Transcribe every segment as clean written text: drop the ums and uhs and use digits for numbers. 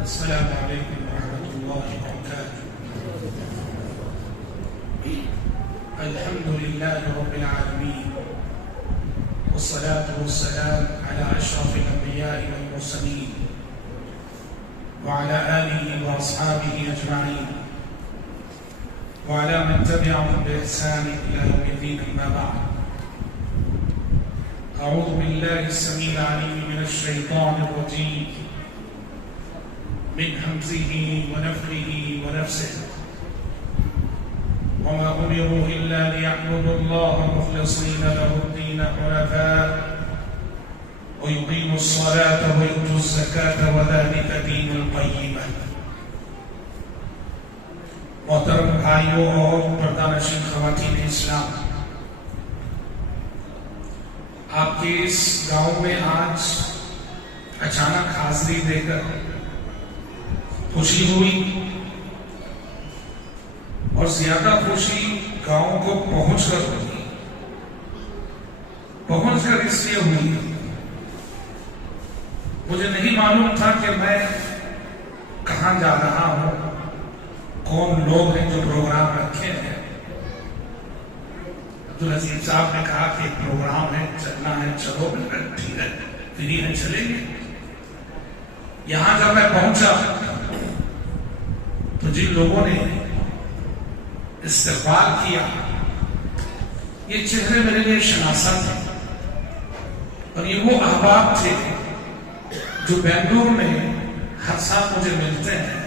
السلام عليكم ورحمة الله وبركاته. الحمد لله رب العالمين، والصلاة والسلام على أشرف الأنبياء والمرسلين وعلى آله وأصحابه أجمعين وعلى من تبعهم بإحسان إلى يوم الدين. أما بعد، أعوذ بالله السميع العليم من الشيطان الرجيم من همزه ونفخه ونفسه. وما أمروا إلا ليعبدوا الله مخلصين له الدين حنفاء ويقيموا الصلاة ويؤتوا الزكاة وذلك دين القيمة. محترم بھائیوں اور پردانشین خواتین اسلام، آپ کے اس گاؤں میں آج اچانک حاضری دے کر خوشی ہوئی، اور زیادہ خوشی گاؤں کو پہنچ کر اس لیے ہوئی، مجھے نہیں معلوم تھا کہ میں کہاں جا رہا ہوں، کون لوگ ہیں جو پروگرام رکھے ہیں۔ عبدالعزیز صاحب نے کہا کہ ایک پروگرام ہے، چلنا ہے، چلو ٹھیک ہے، فری ہیں، چلیں گے۔ یہاں جب میں پہنچا تو جن لوگوں نے استقبال کیا، یہ چہرے میرے لیے شناسا تھے، اور یہ وہ احباب تھے جو بنگلور میں ہر سال مجھے ملتے ہیں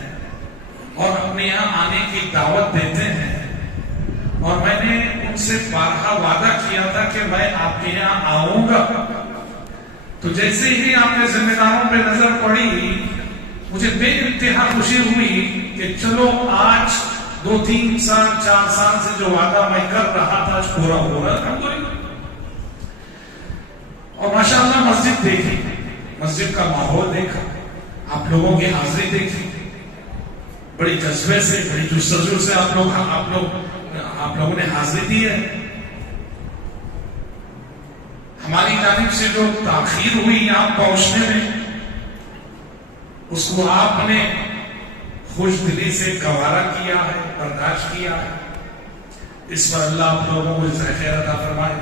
اور اپنے یہاں آنے کی دعوت دیتے ہیں، اور میں نے ان سے بارہا وعدہ کیا تھا کہ میں آپ کے یہاں آؤں گا۔ تو جیسے ہی آپ کے ذمہ داروں پہ نظر پڑی، مجھے بے انتہا خوشی ہوئی کہ چلو آج 2 3 سال 4 سال سے جو وعدہ میں کر رہا تھا آج پورا ہو رہا تھا۔ اور ماشاءاللہ مسجد دیکھی، مسجد کا ماحول دیکھا، آپ لوگوں کی حاضری دیکھی، بڑی جذبے سے، بڑی جستجو سے آپ لوگوں نے حاضری دی ہے۔ ہماری جانب سے جو تاخیر ہوئی یہاں پہنچنے میں، اس کو آپ نے خوش دلی سے گوارا کیا ہے، برداشت کیا ہے۔ اس پر اللہ آپ لوگوں کو جزائے خیر عطا فرمائے۔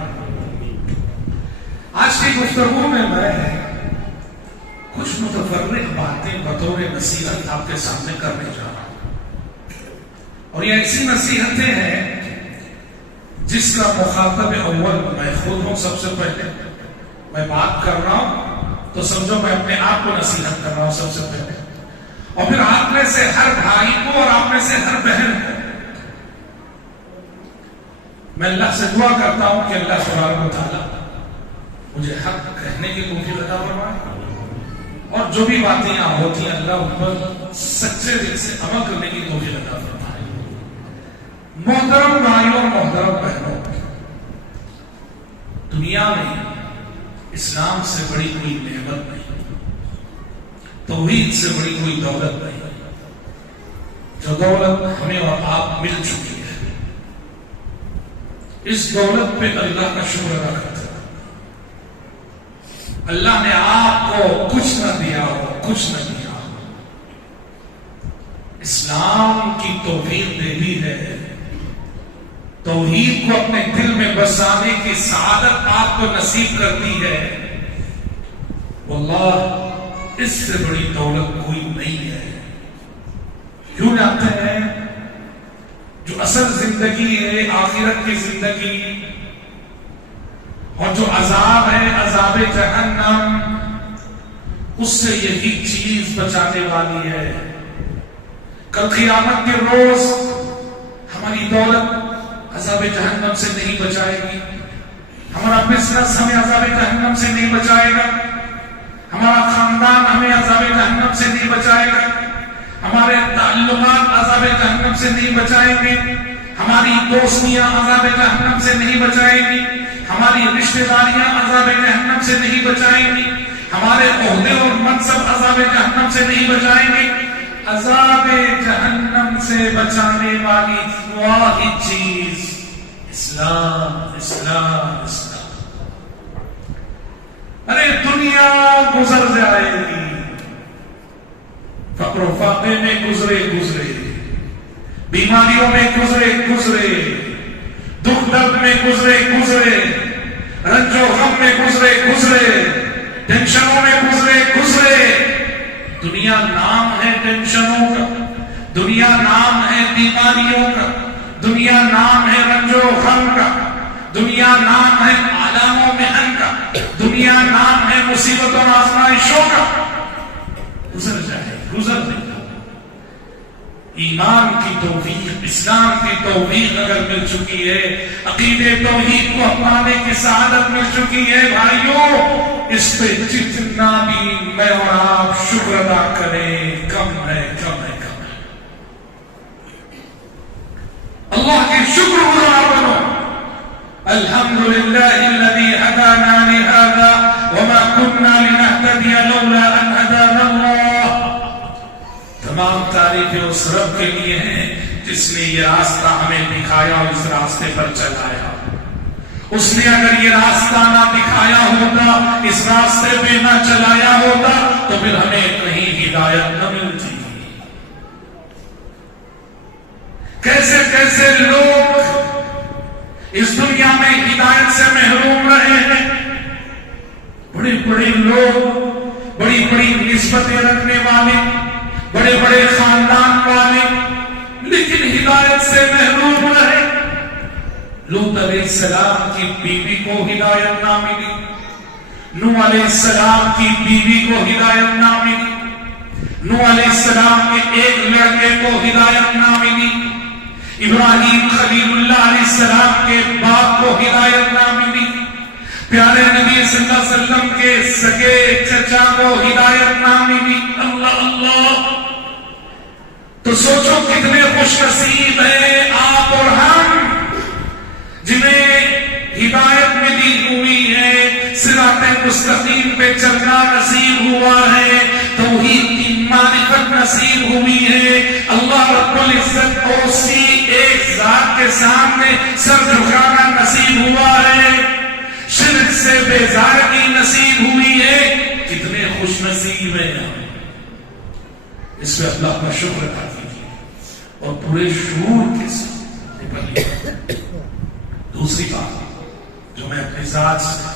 آج کی گفتگو میں کچھ متفرق باتیں بطور نصیحت آپ کے سامنے کرنے جا رہا ہوں، اور یہ ایسی نصیحتیں ہیں جس کا مخاطب اول میں خود ہوں۔ سب سے پہلے میں بات کر رہا ہوں تو سمجھو میں اپنے آپ کو نصیحت کر رہا ہوں سب سے پہلے، اور پھر آپ میں سے ہر بھائی کو اور آپ میں سے ہر بہن کو میں اللہ سے دعا کرتا ہوں کہ اللہ تبارک و تعالیٰ مجھے حق کہنے کی توفیق عطا فرمائے، اور جو بھی باتیں یہاں ہوتی ہیں اللہ ان پر سچے دل سے عمل کرنے کی توفیق عطا فرمائے۔ محترم بھائیوں اور محترم بہنوں، دنیا میں اسلام سے بڑی کوئی نعمت نہیں، توحید سے بڑی کوئی دولت نہیں، جو دولت ہمیں اور آپ مل چکی ہے۔ اس دولت پہ اللہ کا شکر ادا کرتے ہیں۔ اللہ نے آپ کو کچھ نہ دیا ہو، کچھ نہ دیا ہو، اسلام کی توفیق دے دی ہے، توحید کو اپنے دل میں بسانے کی سعادت آپ کو نصیب کر دی ہے۔ واللہ اس سے بڑی دولت کوئی نہیں ہے۔ کیوں جانتے ہیں؟ جو اصل زندگی ہے، آخرت کی زندگی، اور جو عذاب ہے، عذاب جہنم، اس سے یہی چیز بچانے والی ہے۔ کل قیامت کے روز ہماری دولت عذاب جہنم سے نہیں بچائے گی، ہمارا بزنس ہمیں عذاب جہنم سے نہیں بچائے گا، ہمارا خاندان ہمیں عذاب جہنم سے نہیں بچائے گا، ہمارے تعلقات عذاب جہنم سے نہیں بچائیں گے، ہماری دوستیاں عذاب جہنم سے نہیں بچائیں گی، ہماری رشتہ داریاں عذاب جہنم سے نہیں بچائیں گی، ہمارے عہدے اور منصب عذاب جہنم سے نہیں بچائیں گے۔ عذاب جہنم سے بچانے والی واحد چیز اسلام، اسلام، اسلام۔ ارے دنیا گزر جائے گی، فقر و فاقے میں گزرے بیماریوں میں گزرے دکھ درد میں گزرے رنج و غم میں گزرے ٹینشنوں میں گزرے دنیا نام ہے ٹینشنوں کا، دنیا نام ہے بیماریوں کا، دنیا نام ہے رنج و غم کا، دنیا نام ہے آلام و محن کا، دنیا نام ہے مصیبت اور آزمائشوں کا. گزر نہیں. ایمان کی توفیق، اسلام کی توفیق اگر مل چکی ہے، عقیدے توحید کو اپنانے کی سعادت مل چکی ہے بھائیوں، اس پہ جتنا بھی میں اور آپ شکر ادا کریں کم ہے. اللہ کے شکر گزار بنو. الحمدللہ الذی ہدانا لہذا وما كنا لنہتدی لولا ان ہدانا اللہ. تمام تعریفیں اس رب کے لیے ہیں جس نے یہ راستہ ہمیں دکھایا اور اس راستے پر چلایا. اس نے اگر یہ راستہ نہ دکھایا ہوتا، اس راستے پہ نہ چلایا ہوتا تو پھر ہمیں کہیں ہدایت نہ ملتی. کیسے لوگ اس دنیا میں ہدایت سے محروم رہے ہیں. بڑے لوگ، بڑی نسبتیں رکھنے والے، بڑے خاندان والے، لیکن ہدایت سے محروم رہے. لوط علیہ السلام کی بیوی کو ہدایت نہ ملی، نوح علیہ السلام کی بیوی کو ہدایت نہ ملی، نوح علیہ السلام کے ایک لڑکے کو ہدایت نہ ملی، ابراہیم خلیل اللہ علیہ السلام کے باپ کو ہدایت نہ ملی، پیارے نبی صلی اللہ علیہ وسلم کے سگے چچا کو ہدایت نہ ملی. اللہ تو سوچو کتنے خوش نصیب ہیں آپ اور ہم جنہیں ہدایت ملی ہوئی ہے، صراط مستقیم پہ چلنا نصیب ہوا ہے، توحید کی معرفت نصیب ہوئی ہے. اللہ رب العزت کو اسی ایک ذات کے سامنے سر جھکانا نصیب ہوا ہے، شرک سے بیزارگی نصیب ہوئی ہے. کتنے خوش نصیب ہیں ہم. اس پہ اللہ کا شکر ادا کیجیے اور پورے شعور کے ساتھ. دوسری بات جو میں اپنی ذات سے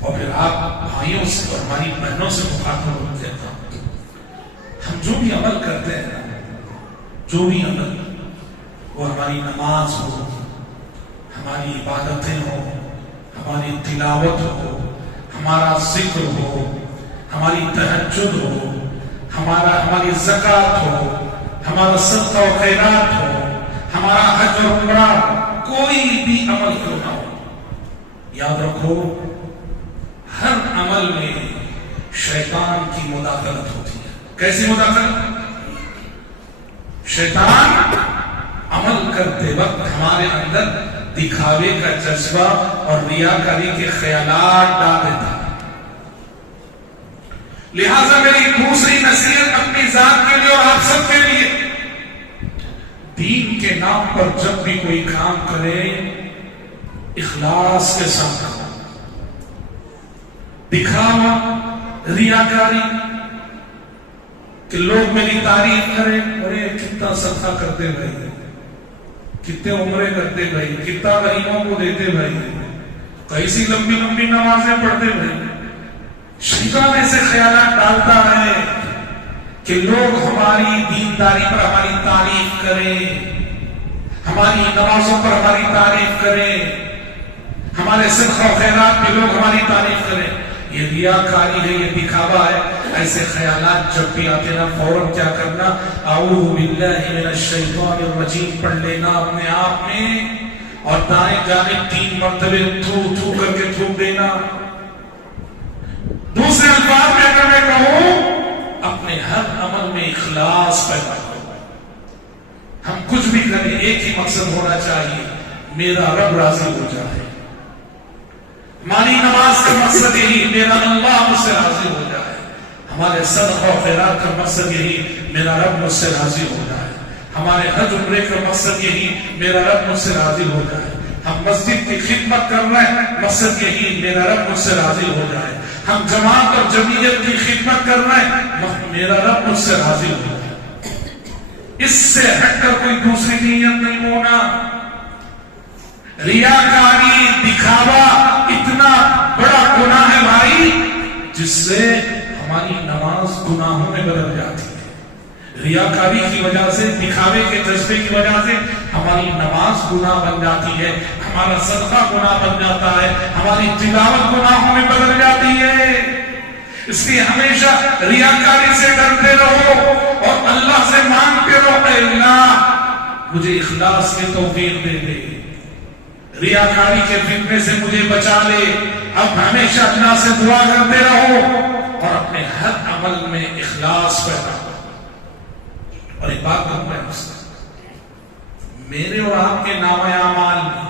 اور پھر آپ بھائیوں سے اور ہماری بہنوں سے مخاطب کہتا ہوں، ہم جو بھی عمل کرتے ہیں، جو بھی عمل، وہ ہماری نماز ہو، ہماری عبادتیں ہو، ہماری تلاوت ہو، ہمارا ذکر ہو، ہماری تہجد ہو، ہماری زکوٰۃ ہو، ہمارا صدقہ و خیرات ہو، ہمارا حج و عمرہ، کوئی بھی عمل کیوں نہ ہو، یاد رکھو ہر عمل میں شیطان کی مداخلت ہوتی ہے. کیسی مداخلت؟ شیطان عمل کرتے وقت ہمارے اندر دکھاوے کا جذبہ اور ریاکاری کے خیالات ڈال دیتا ہے. لہذا میری دوسری نصیحت اپنی ذات کے لیے اور آپ سب کے لیے، دین کے نام پر جب بھی کوئی کام کرے اخلاص کے ساتھ کرو. دکھاوا، ریاکاری کہ لوگ میری تعریف کریں، ارے کتنا صدقہ کرتے بھائی، کتنے عمرے کرتے بھائی، کتنا غریبوں کو دیتے بھائی، کیسی لمبی نمازیں پڑھتے بھائی. شیطان ایسے خیالات ڈالتا ہے کہ لوگ ہماری دینداری پر ہماری تعریف کریں، ہماری نمازوں پر ہماری تعریف کریں، ہمارے صدقہ و خیرات پہ لوگ ہماری تعریف کریں. یہ ریاکاری ہے، یہ دکھاوا ہے. ایسے خیالات جب بھی آتے نا فوراً کیا کرنا، اعوذ باللہ من الشیطان الرجیم پڑھ لینا اپنے آپ میں اور دائیں جانب 3 مرتبے تھو کر کے تھوک دینا. دوسرے الفاظ میں اگر میں کہوں، اپنے ہر عمل میں اخلاص پیدا کرو. ہم کچھ بھی کریں ایک ہی مقصد ہونا چاہیے، میرا رب راضی ہو جائے. ہماری نماز کا مقصد یہی، میرا اللہ مجھ سے راضی ہو جائے. ہمارے صدقہ و خیرات کا مقصد یہی، میرا رب مجھ سے راضی ہو جائے. ہمارے حج عمرے کا مقصد یہی، میرا رب مجھ سے راضی ہو جائے. ہم مسجد کی خدمت کر رہے ہیں، مقصد یہی، میرا رب مجھ سے راضی ہو جائے. ہم جماعت اور جمعیت کی خدمت کر رہے ہیں، میرا رب مجھ سے راضی ہو جائے، اس سے ہٹ کر کوئی دوسری نیت نہیں ہونا۔ ریاکاری، دکھاوا اتنا بڑا گناہ ہے بھائی، جس سے ہماری نماز گناہوں میں بدل جاتی ہے۔ ریاکاری کی وجہ سے، دکھاوے کے جذبے کی وجہ سے ہماری نماز گناہ بن جاتی ہے، ہمارا صدقہ گناہ بن جاتا ہے، ہماری تلاوت گناہوں میں بدل جاتی ہے۔ اس لیے ہمیشہ ریاکاری سے ڈرتے رہو اور اللہ سے مانگتے رہو، اے اللہ مجھے اخلاص کی توفیق دے دے، ریاکاری کے فتنے سے مجھے بچا لے۔ اب ہمیشہ اللہ سے دعا کرتے رہو اور اپنے ہر عمل میں اخلاص پیدا کرو۔ اور ایک بات کہوں میں آپ سے، میرے اور آپ کے نامہ اعمال میں،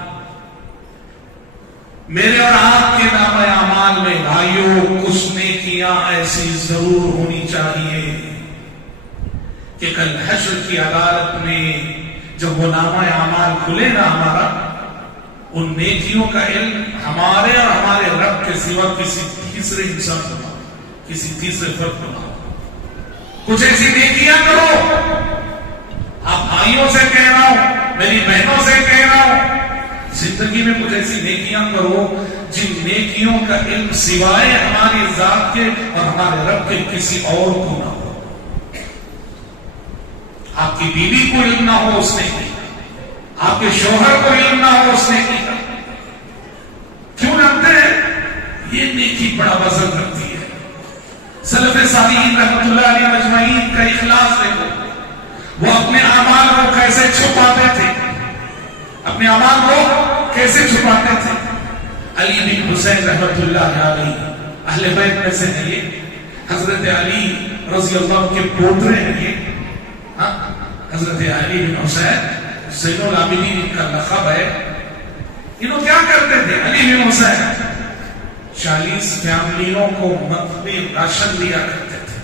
میرے اور آپ کے نامہ اعمال میں بھائیوں کچھ نیکیاں ایسی ضرور ہونی چاہیے کہ کل حشر کی عدالت میں جب وہ نامہ اعمال کھلے نا ہمارا، ان نیکیوں کا علم ہمارے اور ہمارے رب کے سوا کسی تیسرے انسان کو نہ ہو، کسی تیسرے فرد کو نہ ہو۔ کچھ ایسی نیکیاں کرو، آپ بھائیوں سے کہہ رہا ہوں، میری بہنوں سے کہہ رہا ہوں، زندگی میں کچھ ایسی نیکیاں کرو جن نیکیوں کا علم سوائے ہماری ذات کے اور ہمارے رب کے کسی اور کو نہ ہو۔ آپ کی بیوی کو علم نہ ہو اس نے کی، آپ کے شوہر کو علم نہ ہو اس نے کی، کیوں رکھتے ہیں؟ یہ نیکی بڑا وزن رکھتی ہے۔ سلف صالحین رحمۃ اللہ علیہ اجمعین کا اخلاص دیکھو، وہ اپنے اعمال کو کیسے چھپاتے تھے، اپنے اعمال کو کیسے چھپاتے تھے۔ علی بن حسین رحمۃ اللہ علیہ اہل بیت میں سے ہیں، یہ حضرت علی رضی اللہ عنہ کے پوترے ہیں، یہ حضرت علی بن حسین زین العابدین ان کا لقب ہے۔ انہوں کیا کرتے تھے؟ علی بن حسین 40 فیملیوں کو منتھلی راشن دیا کرتے تھے،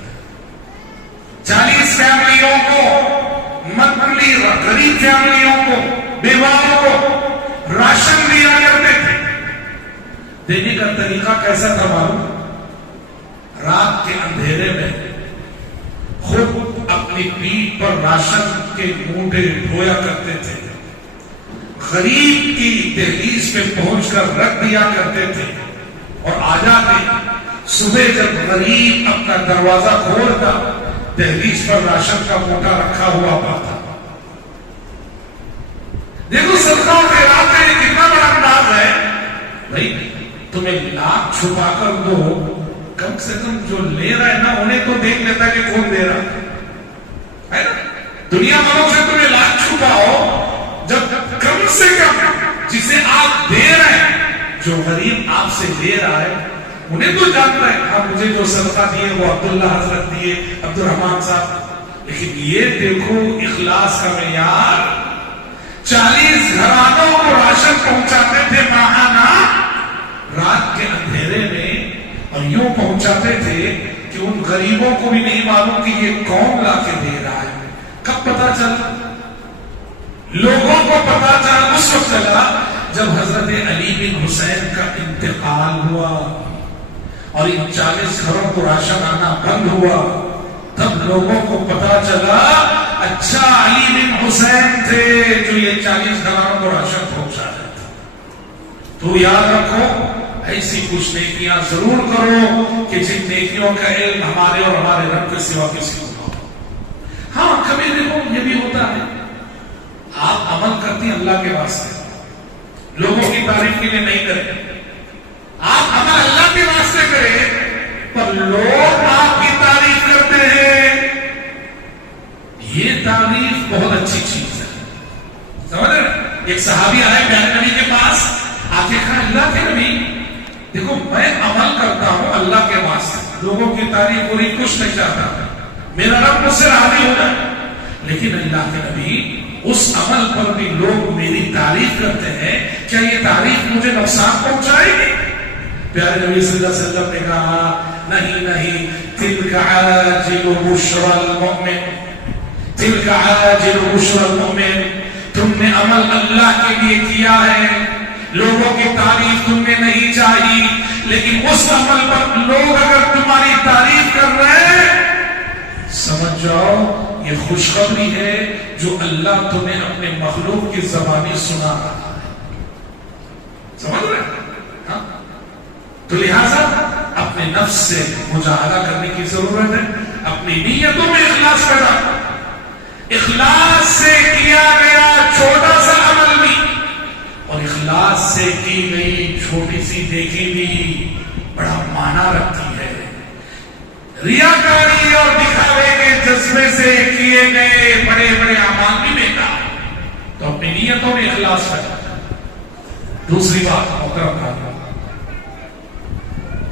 40 فیملیوں کو منتھلی، غریب فیملیوں کو، بیواؤں کو راشن دیا کرتے تھے۔ دینے کا طریقہ کیسا تھا معلوم؟ رات کے اندھیرے میں خود اپنی پیٹھ پر راشن کے موٹے ڈھویا کرتے تھے، غریب کی دہلیز پہ پہنچ کر رکھ دیا کرتے تھے اور آ جاتے۔ صبح جب غریب اپنا دروازہ کھولتا، دہلیز پر راشن کا موٹا رکھا ہوا پاتا۔ دیکھو صدقہ و خیرات کا یہ کتنا بڑا انداز ہے۔ بھائی تمہیں لاکھ چھپا کر دو، کم سے کم جو لے رہا ہے نا انہیں تو دیکھ لیتا کہ کون دے رہا ہے نا۔ دنیا والوں سے تمہیں لاکھ چھپاؤ، جب کم سے کم جسے آپ دے رہے ہیں، جو غریب آپ سے لے رہا ہے، انہیں تو جانتا ہے ہاں مجھے جو صدقہ دیے وہ عبداللہ حضرت دیے، عبد الرحمان صاحب۔ لیکن یہ دیکھو اخلاص کا معیار، 40 گھرانوں کو راشن پہنچاتے تھے ماہانہ رات کے اندھیرے میں، اور یوں پہنچاتے تھے کہ ان غریبوں کو بھی نہیں معلوم کہ یہ کون لا کے دے رہا ہے۔ کب پتا چلا؟ لوگوں کو پتا چلا اس وقت چلا جب حضرت علی بن حسین کا انتقال ہوا اور ان 40 گھروں کو راشن آنا بند ہوا، تب لوگوں کو پتا چلا اچھا علی بن حسین تھے جو یہ 40 گھروں کو راشن پہنچا رہے تھے۔ تو یاد رکھو ایسی کچھ نیکیاں ضرور کرو کہ جن نیکیوں کا علم ہمارے اور ہمارے رب کے سوا کسی کو نہ ہو۔ ہاں کبھی دیکھو یہ بھی ہوتا ہے، آپ عمل کرتی ہیں اللہ کے واسطے، لوگوں کی تعریف کے لیے نہیں کریں۔ آپ عمل اللہ کے واسطے کریں پر لوگ آپ کی تعریف کرتے ہیں، یہ تعریف بہت اچھی چیز ہے، سمجھ رہے؟ ایک صحابی آئے پیارے نبی کے پاس، آگے کہا اللہ کے نبی دیکھو میں عمل کرتا ہوں اللہ کے واسطے، لوگوں کی تعریف پوری کچھ نہیں چاہتا، میرا رب مجھ سے راضی ہو جائے، لیکن اللہ کے نبی اس عمل پر بھی لوگ میری تعریف کرتے ہیں، کیا یہ تعریف مجھے نقصان پہنچائے گی؟ پیارے نبی صلی اللہ علیہ وسلم نے کہا نہیں نہیں، تلک عاجل بشرى المؤمن، تلک عاجل بشرى المؤمن، تم نے عمل اللہ کے لیے کیا ہے، لوگوں کی تعریف تمہیں نہیں چاہیے، لیکن اس عمل پر لوگ اگر تمہاری تعریف کر رہے ہیں سمجھ جاؤ یہ خوشخبری ہے جو اللہ تمہیں اپنے مخلوق کی زبانی سنا رہا ہے، سمجھ رہے ہاں؟ تو لہذا اپنے نفس سے مجاہدہ کرنے کی ضرورت ہے، اپنی نیتوں میں اخلاص پیدا کرو۔ اخلاص سے کیا گیا چھوٹا سا عمل بھی اور اخلاص سے کی گئی چھوٹی سی نیکی بھی بڑا معنی رکھتی ہے۔ ریاکاری اور دکھاوے کے جذبے سے کیے گئے بڑے بڑے اعمال بھی بیکار، تو اپنی نیتوں میں اخلاص پیدا کرو۔ دوسری بات محترم بھائیو،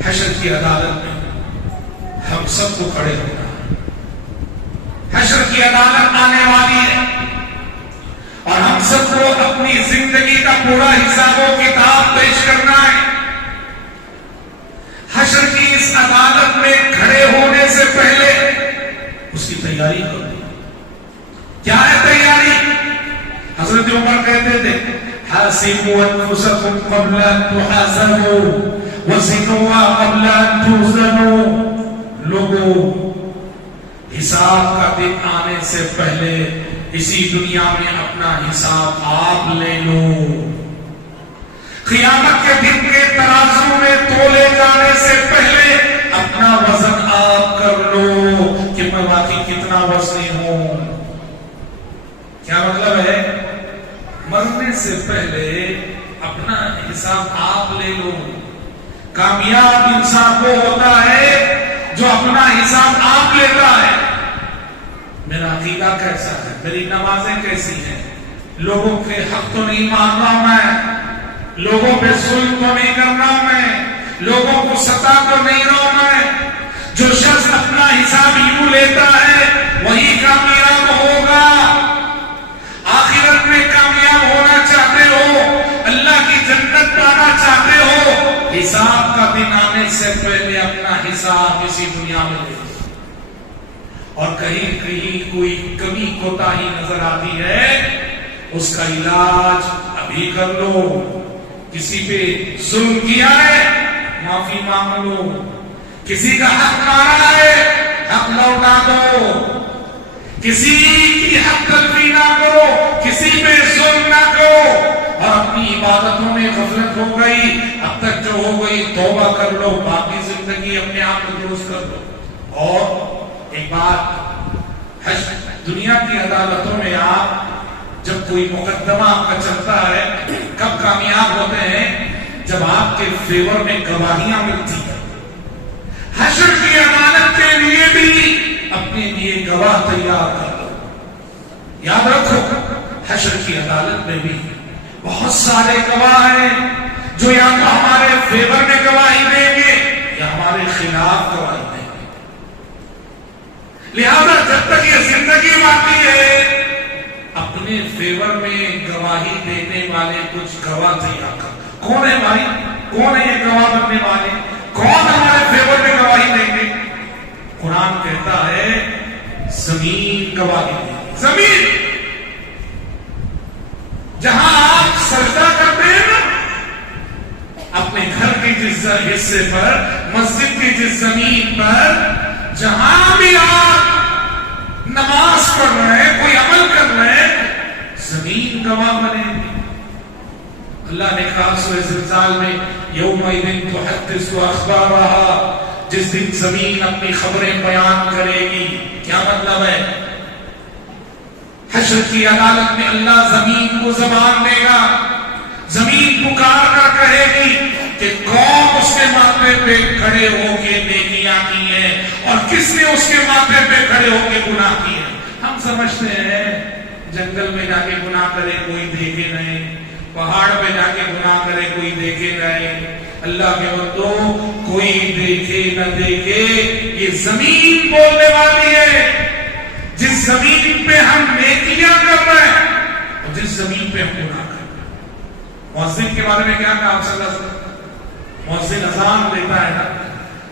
حشر کی عدالت میں ہم سب کو کھڑے ہونا ہے۔ حشر کی عدالت آنے والی ہے اور ہم سب کو اپنی زندگی کا پورا حساب و کتاب پیش کرنا ہے۔ حشر کی اس عدالت میں کھڑے ہونے سے پہلے اس کی تیاری کرو۔ کیا ہے تیاری؟ حضرت عمر کہتے تھے حاسبوا انفسکم قبل ان تحاسبوا وزنوا قبل ان توزنوا۔ لوگوں حساب کا دن آنے سے پہلے اسی دنیا میں اپنا حساب آپ لے لو۔ قیامت کے دن کے ترازو میں تولے جانے سے پہلے اپنا وزن آپ کر لو کہ میں واقعی کتنا وزنی ہوں۔ کیا مطلب ہے؟ مرنے سے پہلے اپنا حساب آپ لے لو۔ کامیاب انسان وہ ہوتا ہے جو اپنا حساب آپ لیتا ہے۔ میرا عقیدہ کیسا ہے، میری نمازیں کیسی ہیں، لوگوں کے حق تو نہیں مان رہا میں، لوگوں پہ ظلم تو نہیں کر رہا میں، لوگوں کو ستا تو نہیں رہا میں۔ جو شخص اپنا حساب یوں لیتا ہے وہی کامیاب ہوگا۔ آخرت میں کامیاب ہونا چاہتے ہو، اللہ کی جنت پانا چاہتے ہو، حساب کا دن آنے سے پہلے اپنا حساب اسی دنیا میں لے۔ اور کہیں کہیں کوئی کمی کوتاہی نظر آتی ہے اس کا علاج ابھی کر لو۔ کسی پہ ظلم کیا ہے معافی مانگ لو، کسی کا حق مارا ہے حق لوٹا دو، کسی کی حق تلفی نہ کرو، کسی پہ ظلم نہ کرو۔ اور اپنی عبادتوں میں غفلت ہو گئی، اب تک جو ہو گئی توبہ کر لو، باقی زندگی اپنے آپ کو درست کر لو۔ اور ایک بات، دنیا کی عدالتوں میں آپ جب کوئی مقدمہ آپ کا چلتا ہے کب کامیاب ہوتے ہیں؟ جب آپ کے فیور میں گواہیاں ملتی ہیں۔ حشر کی عدالت کے لیے بھی اپنے لیے گواہ تیار کر لو۔ یاد رکھو حشر کی عدالت میں بھی بہت سارے گواہ ہیں جو یا تو ہمارے فیور میں گواہی دیں گے یا ہمارے خلاف گواہی دیں گے۔ لہذا جب تک یہ زندگی باقی ہے اپنے فیور میں گواہی دینے والے کچھ گواہ تیار کر۔ کون ہے بھائی؟ کون ہے یہ گواہ بننے والے؟ کون ہمارے فیور میں گواہی دیں گے؟ قرآن کہتا ہے زمین گواہی دے گی۔ زمین جہاں آپ سجدہ کرتے ہیں نا، اپنے گھر کے جس حصے پر، مسجد کی جس زمین پر، جہاں بھی آپ نماز پڑھ رہے ہیں، کوئی عمل کر رہے ہیں، زمین گواہ بنے گی۔ اللہ نے کہا سورہ زلزال میں یومئذ تحدث اخبارها، جس دن زمین اپنی خبریں بیان کرے گی۔ کیا مطلب ہے؟ حشر کی عدالت میں اللہ زمین کو زبان دے گا، زمین پکار کر کہے گی کہ کون اس کے ماتھے پہ کھڑے ہو کے نیکیاں کی ہیں اور کس نے اس کے ماتھے پہ کھڑے ہو کے گناہ کیے ہیں۔ ہم سمجھتے ہیں جنگل میں جا کے گناہ کرے کوئی دیکھے نہیں، پہاڑ پہ جا کے گناہ کرے کوئی دیکھے نہیں۔ اللہ کے بندو، کوئی دیکھے نہ دیکھے، یہ زمین بولنے والی ہے۔ جس زمین پہ ہم نیکیاں کر رہے ہیں اور جس زمین پہ ہم گناہ کر رہے ہیں۔ مؤذن کے بارے میں کیا کہا آپ صلی اللہ علیہ وسلم؟ مؤذن اذان دیتا ہے نا،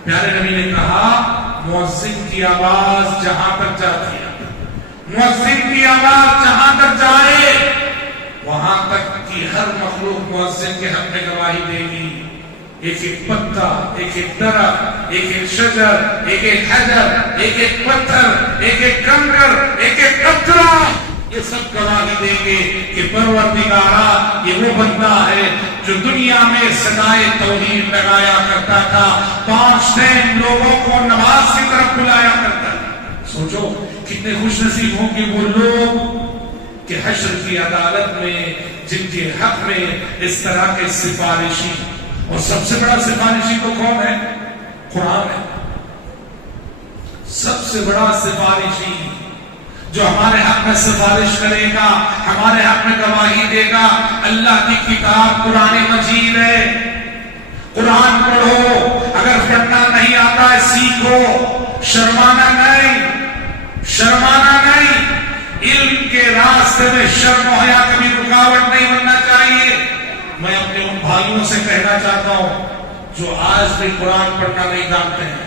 پیارے نبی نے کہا مؤذن کی آواز جہاں تک جاتی ہے، مؤذن کی آواز جہاں تک جائے وہاں تک کی کی ہر مخلوق مؤذن کے حق میں گواہی دے گی. ایک ایک پتا، ایک ایک درخت، ایک ایک شجر، ایک ایک حجر، ایک ایک پتھر، ایک ایک کنکر، ایک ایک قطرہ، یہ سب گواہی دیں گے کہ پروردگارا یہ وہ بندہ ہے جو دنیا میں صدائے توحید لگایا کرتا تھا، 5 ٹائم لوگوں کو نماز کی طرف بلایا کرتا تھا. سوچو کتنے خوش نصیب ہوں گے وہ لوگ کہ حشر کی عدالت میں جن کے حق میں اس طرح کے سفارشی، اور سب سے بڑا سفارشی تو کون ہے؟ قرآن ہے. سب سے بڑا سفارشی جو ہمارے حق میں سفارش کرے گا، ہمارے حق میں گواہی دے گا، اللہ کی کتاب قرآن مجید ہے. قرآن پڑھو، اگر پڑھنا نہیں آتا ہے سیکھو، شرمانا نہیں، شرمانا نہیں. علم کے راستے میں شرم و حیا کبھی رکاوٹ نہیں بننا چاہیے. میں اپنے ان بھائیوں سے کہنا چاہتا ہوں جو آج بھی قرآن پڑھنا نہیں جانتے ہیں،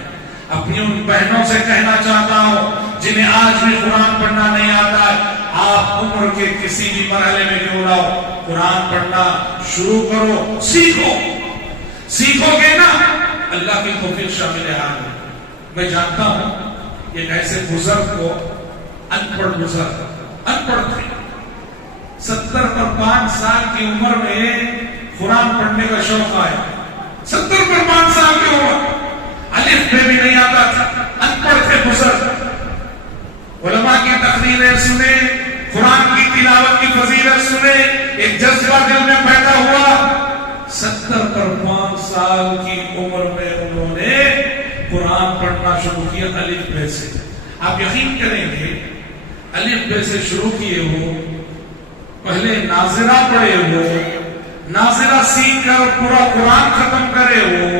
اپنی ان بہنوں سے کہنا چاہتا ہوں جنہیں آج بھی قرآن پڑھنا نہیں آتا ہے، آپ عمر کے کسی بھی مرحلے میں کیوں نہ ہو، قرآن پڑھنا شروع کرو، سیکھو. سیکھو گے نا اللہ کی توفیق شامل حال ہے. میں جانتا ہوں ایک ایسے بزرگ کو، ان پڑھ بزرگ، ان پڑھ تھے، 70 پر 5 سال کی عمر میں قرآن پڑھنے کا شوق آیا. 70 پر 5 سال کی عمر، الف بے بھی نہیں آتا تھا، ان پڑھ تھے بزرگ. علماء کی تقریریں سنے، قرآن کی تلاوت کی فضیلت سنے، ایک جذبہ دل میں پیدا ہوا. 70 پر 5 سال کی عمر میں انہوں نے قرآن پڑھنا شروع کیا الف بے سے. آپ یقین کریں گے الف بے سے شروع کیے ہو، پہلے ناظرہ پڑھے ہو، ناظرہ سیکھ کر پورا قرآن ختم کرے ہو،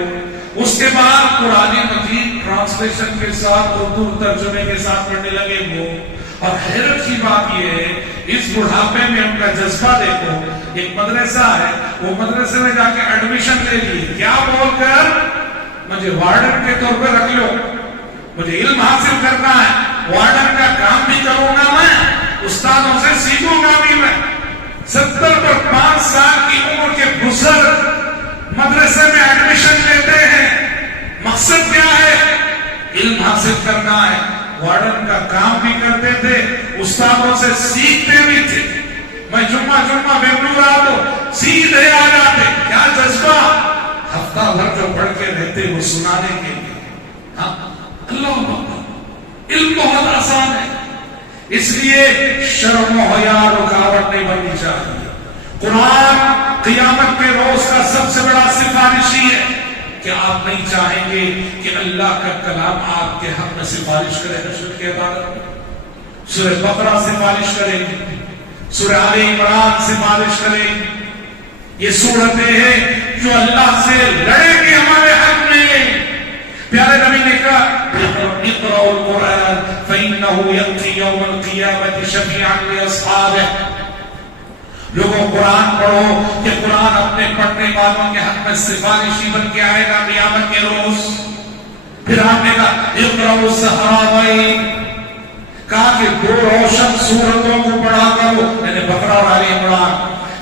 اس کے بعد قرآن مجید ٹرانسلیشن کے ساتھ اردو ترجمے کے ساتھ پڑھنے لگے ہو. اور حیرت کی بات یہ ہے اس بڑھاپے میں ان کا جذبہ دیکھو. ایک مدرسہ ہے، وہ مدرسے میں جا کے ایڈمیشن لے لیے، کیا بول کر مجھے وارڈن کے طور پہ رکھ لو، مجھے علم حاصل کرنا ہے، وارڈن کا کام بھی کروں گا میں، استادوں سے سیکھوں گا بھی میں. 70 پر 5 سال کی عمر کے بزرگ مدرسے میں ایڈمیشن لیتے ہیں. مقصد کیا ہے؟ علم حاصل کرنا ہے. وارڈن کا کام بھی کرتے تھے، استادوں سے سیکھتے بھی تھے. میں جمعہ بنگلور آ تو سیدھے آ جاتے. کیا جذبہ، ہفتہ بھر جو پڑھ کے رہتے وہ سنانے کے لیے. ہاں اللہ اکبر، علم بہت آسان ہے، اس لیے شرم و حیا رکاوٹ نہیں بننی چاہیے. قرآن قیامت کے روز کا سب سے بڑا سفارشی ہے کہ آپ نہیں چاہیں گے کہ اللہ کا کلام آپ کے حق میں سفارش کرے. حشر کی عدالت میں سورہ بقرہ سفارش کرے گی، سورہ آل عمران سفارش کرے گی. یہ صورتیں ہیں جو اللہ سے لڑے گی ہمارے حق میں. پیارے نبی نے کہا اقرأوا القرآن فإنه يأتي يوم القيامة شفيعا لأصحابه. لوگوں قرآن پڑھو کہ قرآن اپنے پڑھنے والوں کے حق میں سفارشی بن کے آئے گا قیامت کے روز. پھر آپ نے کہا اقرأوا الصحابین، کہا کہ 2 روشن سورتوں کو پڑھا کرو، یعنی بقرہ اور آل عمران.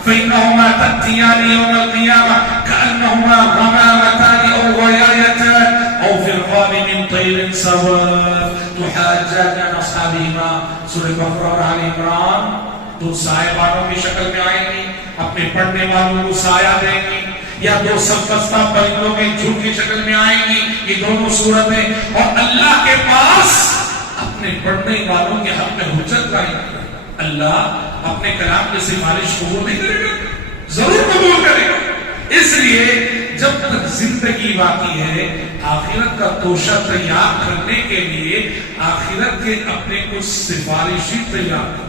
فإنهما تأتيان يوم القيامة كأنهما غمامتان أو غيايتان أو فرقان من طير سواء تحاجان عن أصحابهما. سورہ بقرہ اور آل عمران 2 سائے والوں کی شکل میں آئیں گی، اپنے پڑھنے والوں کو سایہ دیں گی، یا 2 سرپرستہ پرندوں کے جھوٹ کی شکل میں آئیں گی. یہ دونوں صورتیں، اور اللہ کے پاس اپنے پڑھنے والوں کے حق میں حجت لائیں گے. اللہ اپنے کلام کی سفارش قبول نہیں کرے گا؟ ضرور قبول کرے گا. اس لیے جب تک زندگی باقی ہے آخرت کا توشہ تیار کرنے کے لیے آخرت کے اپنے کچھ سفارشی تیار کریں.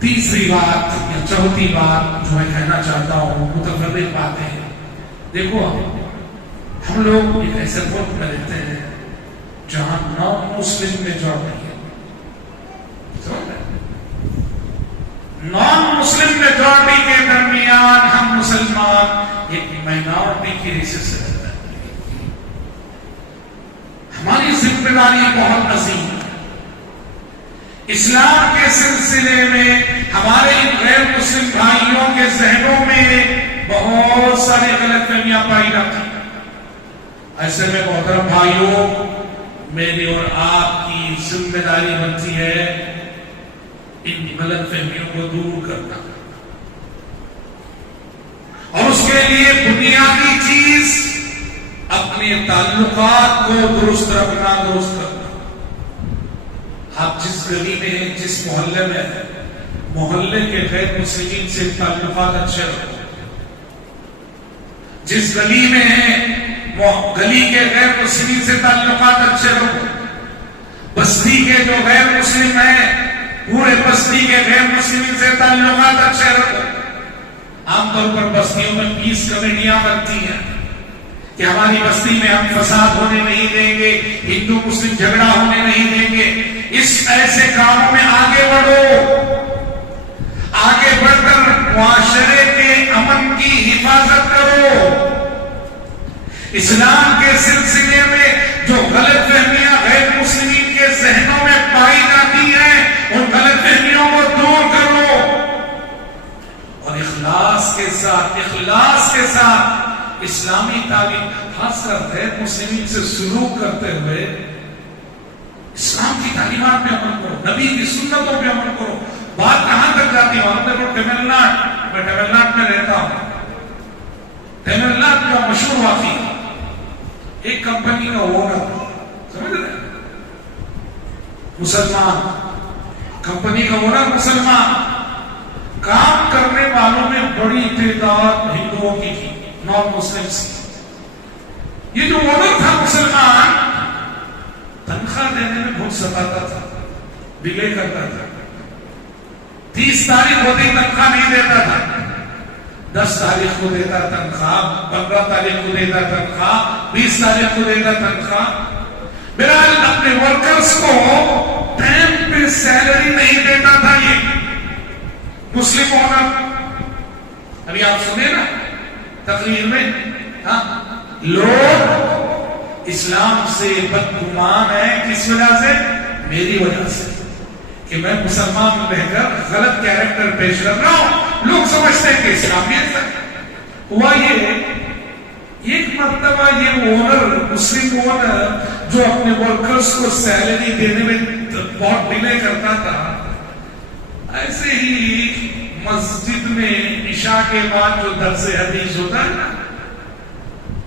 تیسری بات یا چوتھی بات جو میں کہنا چاہتا ہوں، متفرق باتیں. دیکھو ہم لوگ ایک ایسے ملک میں رہتے ہیں جہاں نان مسلم میجورٹی ہے. نان مسلم میجورٹی کے درمیان ہم مسلمان ایک مائنورٹی کی حیثیت سے رہتے ہیں. ہماری ذمہ داری بہت عظیم ہے. اسلام کے سلسلے میں ہمارے غیر مسلم بھائیوں کے ذہنوں میں بہت ساری غلط فہمیاں پائی جاتی ہیں. ایسے میں محترم بھائیوں، میری اور آپ کی ذمہ داری بنتی ہے ان غلط فہمیوں کو دور کرنا، اور اس کے لیے بنیادی چیز اپنے تعلقات کو درست رکھنا، درست کرنا. آپ جس گلی میں ہیں، جس محلے میں ہیں، محلے کے غیر مسلمین سے تعلقات اچھے رکھو. جس گلی میں ہیں، گلی کے غیر مسلمین سے تعلقات اچھے رکھو. بستی کے جو غیر مسلم ہیں، پورے بستی کے غیر مسلمین سے تعلقات اچھے رکھو. عام طور پر بستیوں میں 20 کمیٹیاں بنتی ہیں کہ ہماری بستی میں ہم فساد ہونے نہیں دیں گے، ہندو مسلم جھگڑا ہونے نہیں دیں گے. اس ایسے کاموں میں آگے بڑھو، آگے بڑھ کر معاشرے کے امن کی حفاظت کرو. اسلام کے سلسلے میں جو غلط فہمیاں غیر مسلمین کے ذہنوں میں پائی جاتی ہیں، ان غلط فہمیوں کو دور کرو، اور اخلاص کے ساتھ اسلامی تعلیم، خاص کر غیر مسلمین سے سلوک کرتے ہوئے اسلام کی تعلیمات پہ عمل کرو، نبی کی سنتوں پہ عمل کرو. بات کہاں تک جاتی ہے؟ تمل ناڈو، میں تمل ناڈو میں رہتا ہوں. تمل ناڈو کا مشہور واقعہ، ایک کمپنی کا اونر، سمجھ رہے ہیں، مسلمان، کمپنی کا اونر مسلمان، کام کرنے والوں میں بڑی تعداد ہندوؤں کی تھی، نان مسلمس کی. یہ جو اونر تھا مسلمان، تنخواہ دینے میں بہت ستاتا تھا، ڈیلے کرتا تھا. 30 تاریخ ہوتی تنخواہ نہیں دیتا تھا، 10 تاریخ کو دیتا تنخواہ، 15 تاریخ کو دیتا تنخواہ، 20 تاریخ کو دیتا تنخواہ. بہرحال اپنے ورکرز کو ٹائم پہ سیلری نہیں دیتا تھا. یہ مسلم اونر، ابھی آپ سنیں نا تقریر میں، لوگ اسلام سے بدگمان ہیں. کس وجہ سے؟ میری وجہ سے، کہ میں مسلمان رہ کر غلط کیریکٹر پیش کر رہا ہوں. لوگ سمجھتے ہیں کہ اسلامیت ہے. ہوا یہ ایک مرتبہ یہ اونر، مسلم اونر جو اپنے ورکرز کو سیلری دینے میں بہت ڈیلے کرتا تھا، ایسے ہی مسجد میں عشاء کے بعد جو درس حدیث ہوتا ہے نا،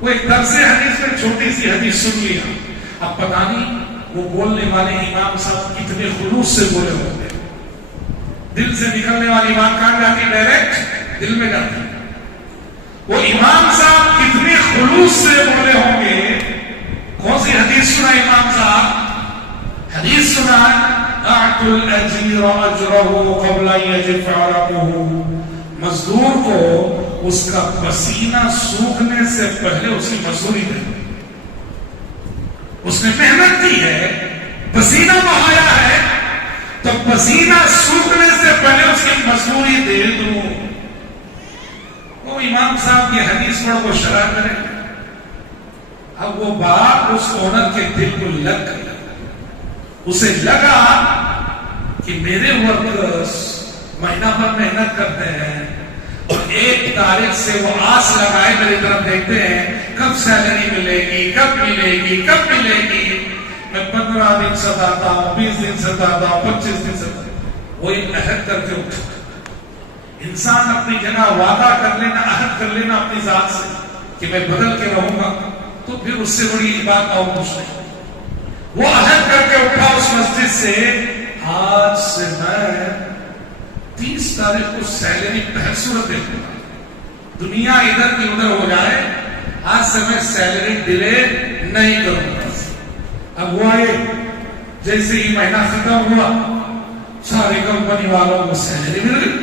وہ ایک درس حدیث میں چھوٹی سی حدیث سن لیا. اب پتہ نہیں وہ بولنے والے امام صاحب کتنے خلوص سے بولے ہوتے، دل سے نکلنے والی بات کہاں جاتی؟ ڈائریکٹ دل میں جاتی. وہ امام صاحب کتنے خلوص سے بولے ہوں گے. کون سی حدیث سنا امام صاحب؟ حدیث سنا اعط الاجیر اجرہ قبل یجف عرقہ، مزدور کو اس کا پسینہ سوکھنے سے پہلے اس کی مزدوری دے. اس نے محنت کی ہے، پسینہ بہایا ہے، تو پسینہ سوکھنے سے پہلے اس کی مزدوری دے دو. وہ امام صاحب کی حدیث پڑھ کو شرح کرے. اب وہ بات اس اونر کے دل کو لگ گئی. اسے لگا کہ میرے ورکرز مہینہ بھر محنت کرتے ہیں اور 1 تاریخ سے وہ آس لگائے میری طرف دیکھتے ہیں کب سیلری ملے گی، کب ملے گی، کب ملے گی. میں 15 دن ستاتا ہوں، 20 دن ستاتا ہوں، 25 دن ستاتا ہوں. وہ ایک عہد کر کے اٹھا. انسان اپنی جگہ وعدہ کر لینا، عہد کر لینا اپنی ذات سے کہ میں بدل کے رہوں گا، تو پھر اس سے بڑی بات اور کچھ نہیں. وہ عہد کر کے اٹھا اس مسجد سے، آج سے میں 30 تاریخ کو سیلری بہت صورت دیکھوں گا. دنیا ادھر کی ادھر ہو جائے، آج سے میں سیلری ڈیلے نہیں کروں گا. اب ہوا یہ، جیسے ہی مہینہ ختم ہوا، ساری کمپنی والوں کو سیلری مل گئی.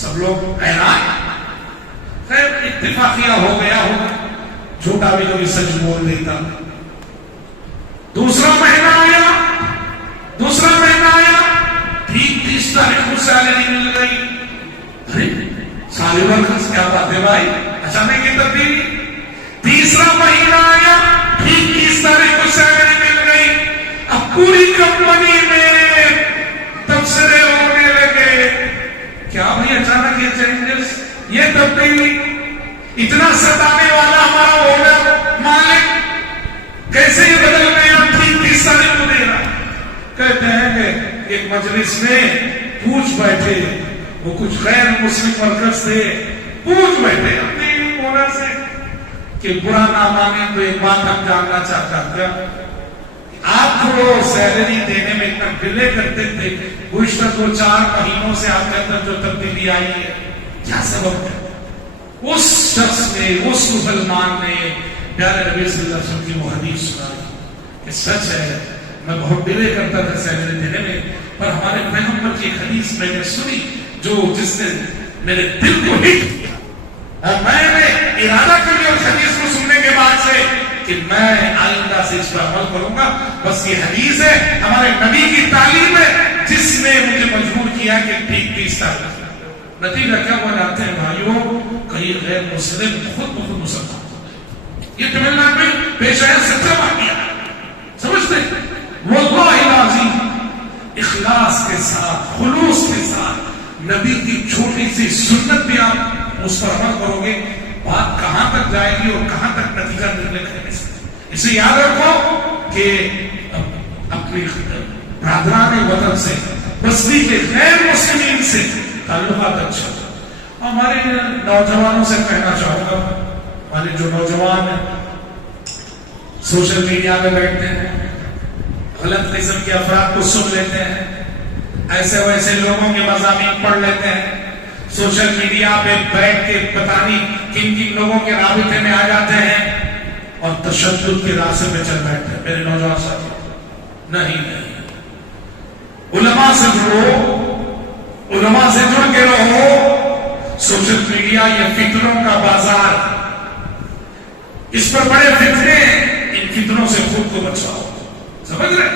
سب لوگ حیران. خیر اتفاقیہ ہو گیا ہوگا، جھوٹا بھی کبھی سچ بول دیتا. دوسرا مہینہ آیا، ٹھیک 30 تاریخ کو سیلری مل گئی. ارے سارے ورکرز کیا بات ہے بھائی، اچانک کی تبدیلی. تیسرا مہینہ آیا، ٹھیک 30 تاریخ کو سیلری مل گئی. اب پوری کمپنی میں تبصرے ہونے لگے. کیا بھائی اچانک یہ چینجز، یہ تبدیلی، اتنا ستانے والا ہمارا اونر مالک کیسے یہ بدل گیا؟ ٹھیک حصہ نہیں دے رہا. کہتے ہیں کہ ایک مجلس میں پوچھ بیٹھے، وہ کچھ غیر مسلم ورکرز تھے، پوچھ بیٹھے اپنے اونر سے کہ برا نہ مانے تو ایک بات ہم جاننا چاہتا تھا، آپ کو سیلری دینے میں اتنا ڈیلے کرتے تھے، گزشتہ 2-4 مہینوں سے آپ کے اندر جو تبدیلی آئی ہے، کیا سبب ہے؟ اس شخص نے، اس مسلمان نے پیارے نبی صلی اللہ علیہ وسلم کی وہ حدیث سنائی کہ سچ ہے میں بہت ڈیلے کرتا تھا سیلری دینے میں، پر ہمارے پیغمبر کی ایک حدیث میں نے سنی جس نے میرے دل کو ہٹ کیا، اور میں نے ارادہ کر لیا اس حدیث کو سننے کے بعد سے کہ میں آئندہ سے اس پر عمل کروں گا. بس یہ حدیث ہے، ہمارے نبی کی تعلیم ہے، جس نے مجھے مجبور کیا کہ ٹھیک 30 سال. نتیجہ کیا ہوا جاتے ہیں بھائیوں؟ کئی غیر مسلم خود بخود مسلمان. یہ تمل ناڈو میں پیش آیا سچا واقعہ، سمجھتے ہیں؟ واللہ العظیم اخلاص کے ساتھ، خلوص کے ساتھ نبی کی چھوٹی سی سنت بھی آپ اس پر عمل کرو گے، بات کہاں تک جائے گی اور کہاں تک نتیجہ نکلے گا. اسے یاد رکھو کہ اپنی برادران وطن سے، بستی کے غیر مسلمین سے تعلقات اچھا. ہمارے نوجوانوں سے کہنا چاہوں گا، ہمارے جو نوجوان ہیں سوشل میڈیا میں بیٹھتے ہیں، غلط قسم کے افراد کو سن لیتے ہیں، ایسے ویسے لوگوں کے مضامین پڑھ لیتے ہیں، سوشل میڈیا پہ بیٹھ کے پتہ نہیں کن کن لوگوں کے رابطے میں آ جاتے ہیں اور تشدد کے راستے پہ چل بیٹھتے ہیں. میرے نوجوان ساتھی، نہیں، علماء سے جڑو، علماء سے جڑ کے رہو. سوشل میڈیا یہ فتنوں کا بازار، اس پر بڑے فتنے، ان فتنوں سے خود کو بچاؤ. سمجھ رہے؟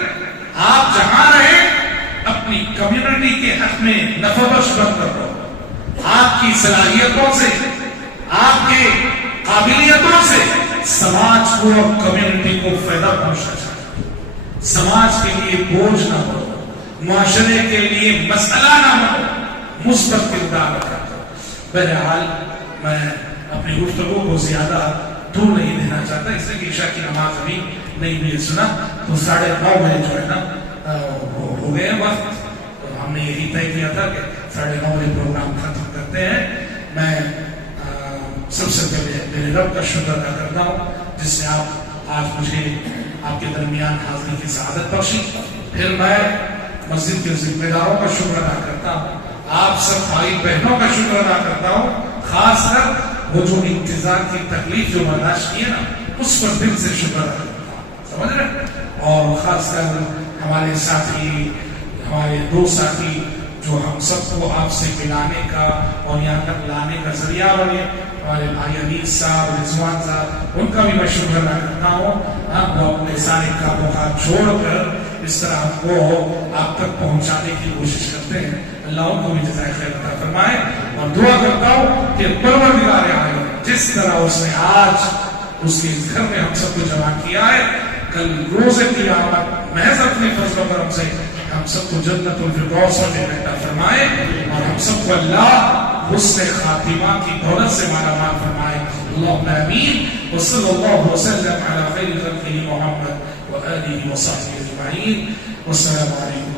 آپ جہاں رہیں اپنی کمیونٹی کے حق میں نفع بخش بن کر رہو. آپ کی صلاحیتوں سے، آپ کے قابلیتوں سے سماج کو اور کمیونٹی کو فائدہ پہنچنا چاہیے. سماج کے لیے بوجھ نہ ہو، معاشرے کے لیے مسئلہ نہ ہو، مثبت کردار رکھا. بہرحال میں اپنی گفتگو کو زیادہ دور نہیں دینا چاہتا، اس لیے کہ عشاء کی نماز ابھی نہیں بھی سنا تو 9:30 بجے جو ہے نا ہو گئے وقت. ہم نے یہی طے کیا تھا کہ 9:30 بجے پروگرام ختم کرتے ہیں. میں سب سے پہلے میرے رب کا شکر ادا کرتا ہوں جس نے آج مجھے آپ کے درمیان حاضری کی سعادت بخشی. پھر میں مسجد کے ذمہ داروں کا شکر ادا کرتا ہوں، آپ سب بھائی بہنوں کا شکر ادا کرتا ہوں، خاص کر وہ جو انتظار کی تکلیف جو برداشت کی ہے نا اس پر دل سے شکر ادا کرتا ہوں. سمجھ رہے؟ اور خاص کر ہمارے ساتھی، ہمارے دو ساتھی جو ہم سب کو آپ سے ملانے کا اور یہاں تک لانے کا ذریعہ بنے، ہمارے بھائی انیس صاحب، رضوان صاحب، ان کا بھی میں شکر ادا کرتا ہوں. وہ اپنے سارے کام چھوڑ کر اس طرح کو آپ تک پہنچانے کی کوشش کرتے ہیں. اللہ ان کو بھی جزائے خیر عطا فرمائے. اور دعا کرتا ہوں کہ پروردگار عالم جس طرح اس نے آج اس کے گھر میں ہم سب کو جمع کیا ہے، کل روز قیامت محض اپنے فضل و کرم سے ہم سب کو جنت الفردوس میں عطا فرمائے، اور ہم سب کو اللہ حسن خاتمہ کی دولت سے مالا مال فرمائے. اللہم آمین. وصلی اللہ وسلم علی خیر خلقہ محمد وآلہ وصحبہ اجمعین. والسلام علیکم.